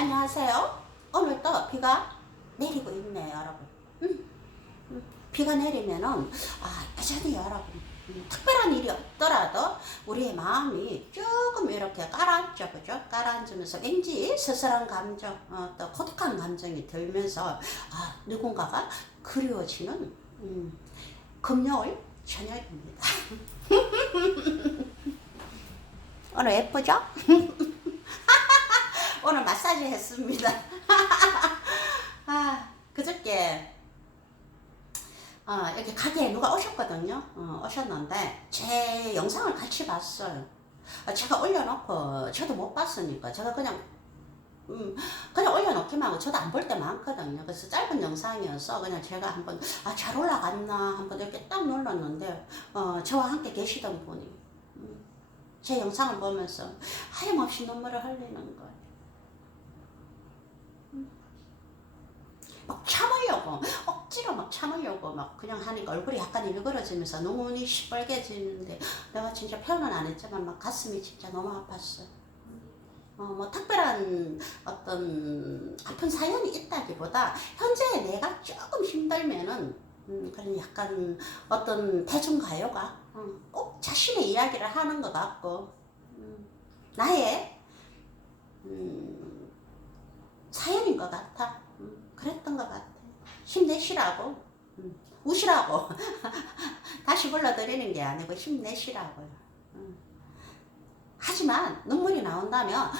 안녕하세요. 오늘도 비가 내리고 있네요, 여러분. 음, 음, 비가 내리면은 아 여전히 여러분 음, 특별한 일이 없더라도 우리의 마음이 조금 이렇게 가라앉죠, 그죠? 가라앉으면서 왠지 쓸쓸한 감정, 어, 또 고독한 감정이 들면서 아 누군가가 그리워지는 음, 금요일 저녁입니다. 오늘 예쁘죠? 마사지 했습니다. 아, 그저께 어, 여기 가게에 누가 오셨거든요. 어, 오셨는데 제 영상을 같이 봤어요. 어, 제가 올려놓고 저도 못 봤으니까 제가 그냥 음, 그냥 올려놓기만 하고 저도 안 볼 때 많거든요. 그래서 짧은 영상이어서 그냥 제가 한번 아, 잘 올라갔나 한번 이렇게 딱 눌렀는데 어, 저와 함께 계시던 분이 음, 제 영상을 보면서 하염없이 눈물을 흘리는 거예요. 막 참으려고 억지로 막 참으려고 막 그냥 하니까 얼굴이 약간 일그러지면서 눈이 시뻘개지는데 내가 진짜 표현은 안 했지만 막 가슴이 진짜 너무 아팠어. 어, 뭐 특별한 어떤 아픈 사연이 있다기보다 현재 내가 조금 힘들면은 음, 그런 약간 어떤 대중가요가 어, 꼭 자신의 이야기를 하는 것 같고 음, 나의 음, 사연인 것 같아. 음, 그랬던 것 같아. 힘내시라고. 음, 우시라고. 다시 불러드리는 게 아니고 힘내시라고요. 음. 하지만 눈물이 나온다면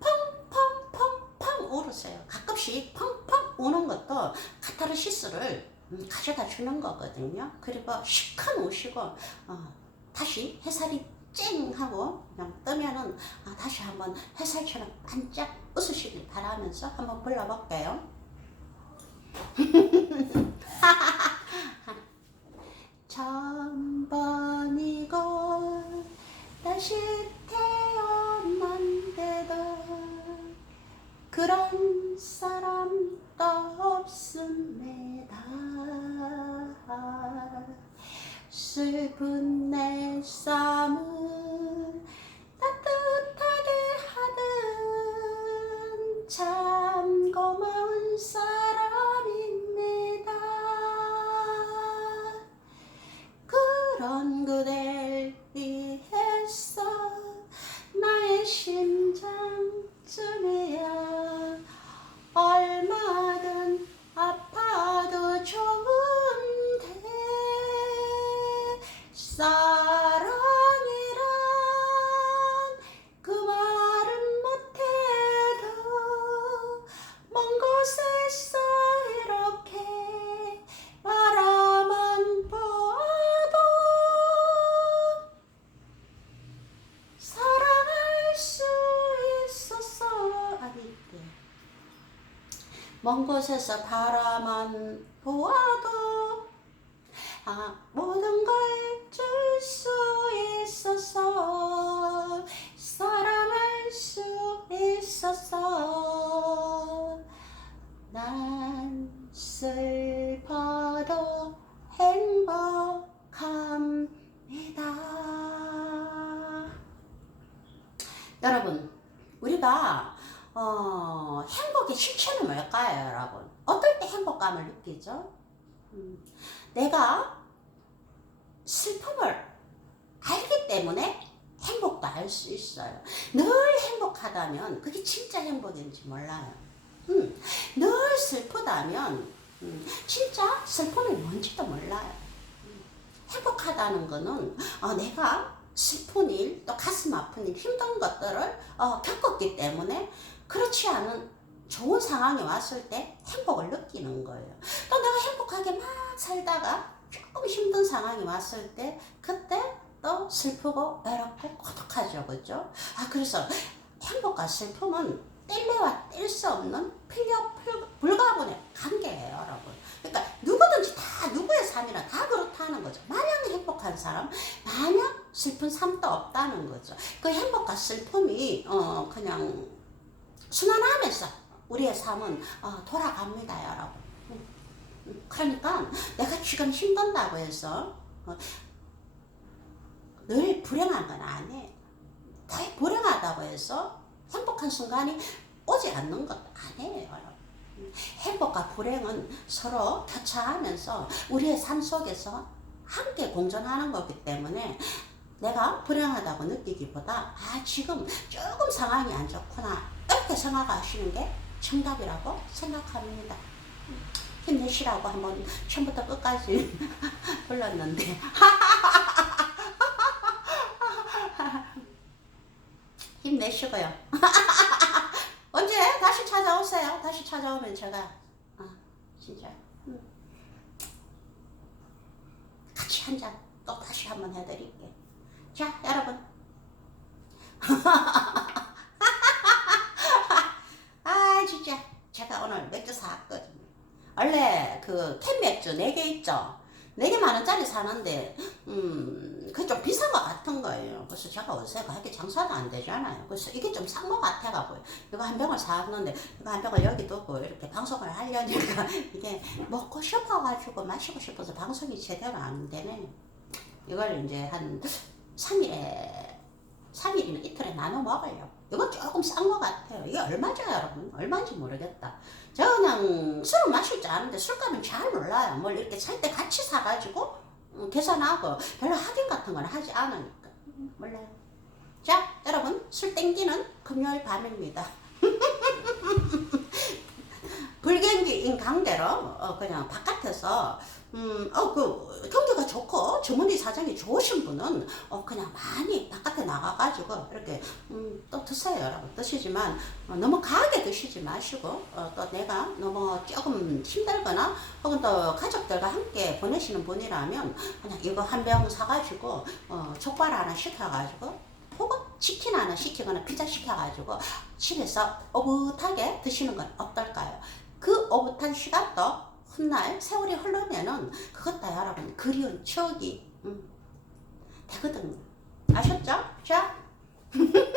펑펑펑펑 울으세요. 가끔씩 펑펑 우는 것도 카타르시스를 음, 가져다 주는 거거든요. 그리고 시큰 우시고 어, 다시 햇살이 쨍 하고 그냥 뜨면은 아, 다시 한번 햇살처럼 반짝 웃으시길 바라면서 한번 불러볼게요. 천번이고 다시 태어난데도 그런 사람도 없습니다. 슬픈 내 삶은 나의 심 먼 곳에서 바라만 보아도 아 모든 걸 줄 수 있었어 사랑할 수 있었어 난 슬퍼도 행복합니다. 여러분 우리가 어, 행복의 실체는 뭘까요, 여러분? 어떨 때 행복감을 느끼죠? 음, 내가 슬픔을 알기 때문에 행복도 알 수 있어요. 늘 행복하다면 그게 진짜 행복인지 몰라요. 음, 늘 슬프다면 음, 진짜 슬픔이 뭔지도 몰라요. 음, 행복하다는 거는 어, 내가 슬픈 일, 또 가슴 아픈 일, 힘든 것들을 어, 겪었기 때문에 그렇지 않은 좋은 상황이 왔을 때 행복을 느끼는 거예요. 또 내가 행복하게 막 살다가 조금 힘든 상황이 왔을 때 그때 또 슬프고 외롭고 고독하죠, 그죠? 아 그래서 행복과 슬픔은 뗄래와 뗄 수 없는 필요 불- 불가분의 관계예요, 여러분. 그러니까 누구든지 다 누구의 삶이나 다 그렇다는 거죠. 마냥 행복한 사람, 마냥 슬픈 삶도 없다는 거죠. 그 행복과 슬픔이 어 그냥 순환하면서 우리의 삶은 어, 돌아갑니다, 여러분. 그러니까 내가 지금 힘든다고 해서 어, 늘 불행한 건 아니에요. 더 불행하다고 해서 행복한 순간이 오지 않는 것도 아니에요. 행복과 불행은 서로 교차하면서 우리의 삶 속에서 함께 공존하는 거기 때문에 내가 불행하다고 느끼기보다 아 지금 조금 상황이 안 좋구나 이렇게 생각하시는 게 정답이라고 생각합니다. 음, 힘내시라고 한번 처음부터 끝까지 불렀는데 힘내시고요. 언제 다시 찾아오세요. 다시 찾아오면 제가 아 진짜 음. 같이 한 잔 또 다시 한번 해드릴게. 자 여러분. 아 진짜 제가 오늘 맥주 사왔거든요. 원래 그 캔 맥주 4개 있죠. 4개 만 원짜리 사는데 음, 그게 좀 비싼 것 같은 거예요. 그래서 제가 그렇게 장사도 안 되잖아요. 그래서 이게 좀 싼 것 같아가고요. 이거 한 병을 사왔는데 이거 한 병을 여기 두고 이렇게 방송을 하려니까 이게 먹고 싶어가지고 마시고 싶어서 방송이 제대로 안 되네. 이걸 이제 한 3일에 3일이나 이틀에 나눠 먹어요. 이건 조금 싼 것 같아요. 이게 얼마죠, 여러분? 얼마인지 모르겠다. 제가 그냥 술을 마실 줄 아는데 술값은 잘 몰라요. 뭘 이렇게 살 때 같이 사가지고 음, 계산하고 별로 확인 같은 건 하지 않으니까 음, 몰라요. 자, 여러분 술 땡기는 금요일 밤입니다. 불경기인 강대로 어, 그냥 바깥에서 음, 어, 그 경기가 좋고 주머니 사정이 좋으신 분은 어, 그냥 많이 바깥에 나가가지고 이렇게 음, 또 드세요, 여러분. 드시지만 어, 너무 강하게 드시지 마시고 어, 또 내가 너무 조금 힘들거나 혹은 또 가족들과 함께 보내시는 분이라면 그냥 이거 한 병 사가지고 어, 족발 하나 시켜가지고 혹은 치킨 하나 시키거나 피자 시켜가지고 집에서 오붓하게 드시는 건 어떨까요? 그 오붓한 시간도 훗날 세월이 흐르면은 그것 다 여러분 그리운 추억이 음, 되거든요. 아셨죠? 자